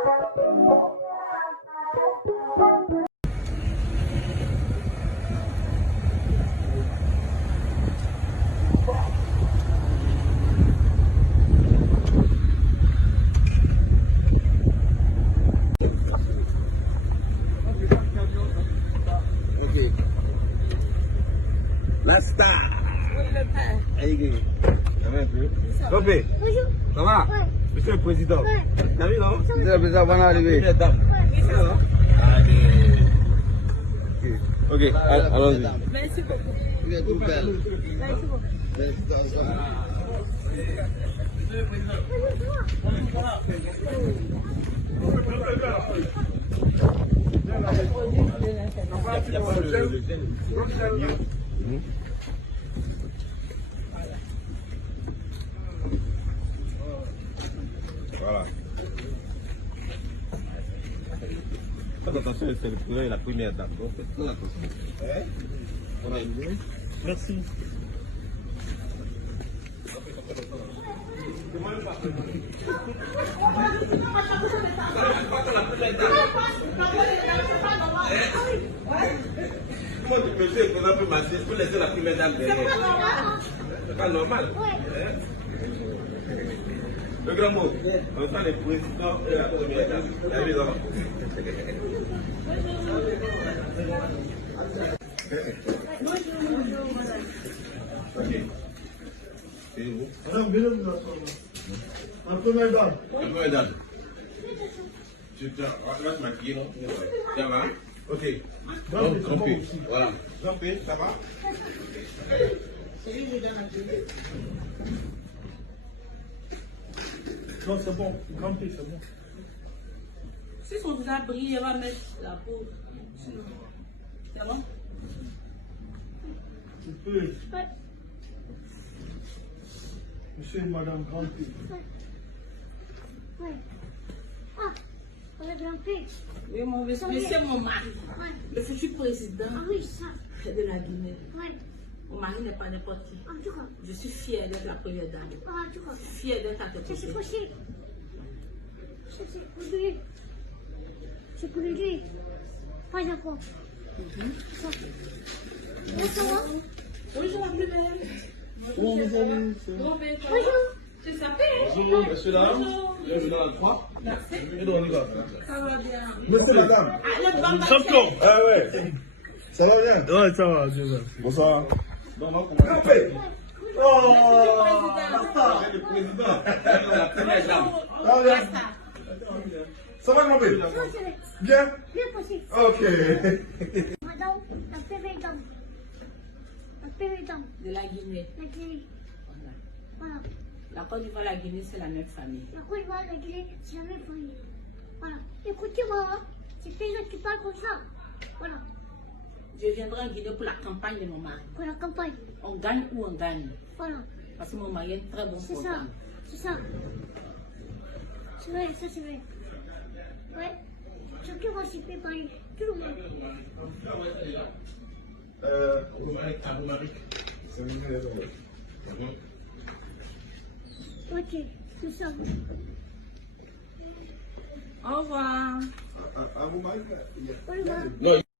Ok. La star. Aïe. Ça va un peu. Copé. Bonjour. Ça va? Ouais. Monsieur le Président. Ouais. T'as vu, non? Monsieur le Président, bonne arrivée. Première dame. Ouais. Ça va? Allez. Ok, allons-y. Merci beaucoup. Vous êtes toute belle. Merci beaucoup. Félicitations. Voilà. Faites attention, c'est le président et la première dame. Donc, faites très attention. On a une. Merci. Comment tu peux faire le président peut marcher? Je peux laisser la première dame derrière. C'est pas normal. Hein? Le grand mot, on sent les présidents et la première dame. La maison. Ok. C'est où? Un première dame. La première dame. Tu te vas maquiller, non? Ça va? Ok. Donc, campé. Voilà. Campé, ça va? Non, c'est bon. Campé, c'est bon. Si son visage brille, elle va mettre la peau. C'est bon? Tu peux. Ouais. Monsieur et madame Campé. Ouais. Ah, on a grimpé. Oui, mon monsieur, c'est mon mari. Ouais. Le futur président Ah oui, ça. de la Guinée. Ouais. Mon mari n'est pas n'importe qui. En tout cas. Je suis fière d'être la première dame. Ah, en tout cas. Fière d'être à tes Ça, c'est côtés. possible. Ça, c'est pour lui. C'est pour lui. Pas encore. Ça. Là, ça va? Bonjour, la plus belle. Comment vous allez? Bonjour. Tu s'appelles? Bonjour, monsieur, dame. Bonjour. Bienvenue dans le 3. Merci. Et donc, on y va. Ça va bien. Monsieur, madame. Ah, le bambas. Champion. Ah ouais. Ça va bien? Ouais, ça va, je vais. Bonsoir. Donc, on va commencer. Oh! Le président. La première dame. Ah, bien. Ça va, Campé? Ça, c'est Bien? bien possible. Ok. Madame, la première dame. La première dame. De la Guinée. La Guinée. Voilà. La Côte d'Ivoire, la Guinée, c'est la même famille. La Côte d'Ivoire, la Guinée, c'est la même famille. Voilà. Écoutez-moi, hein. C'est déjà qui parle comme ça. Voilà. Je viendrai en Guinée pour la campagne de mon mari. Pour la campagne. On gagne ou on gagne. Voilà. Parce que mon mari a un très bon C'est ça. programme. C'est ça. C'est vrai, ça c'est vrai. Ouais. Chacun va s'y préparer. Tout le monde. Ok, c'est ça. Au revoir. Au revoir. Non,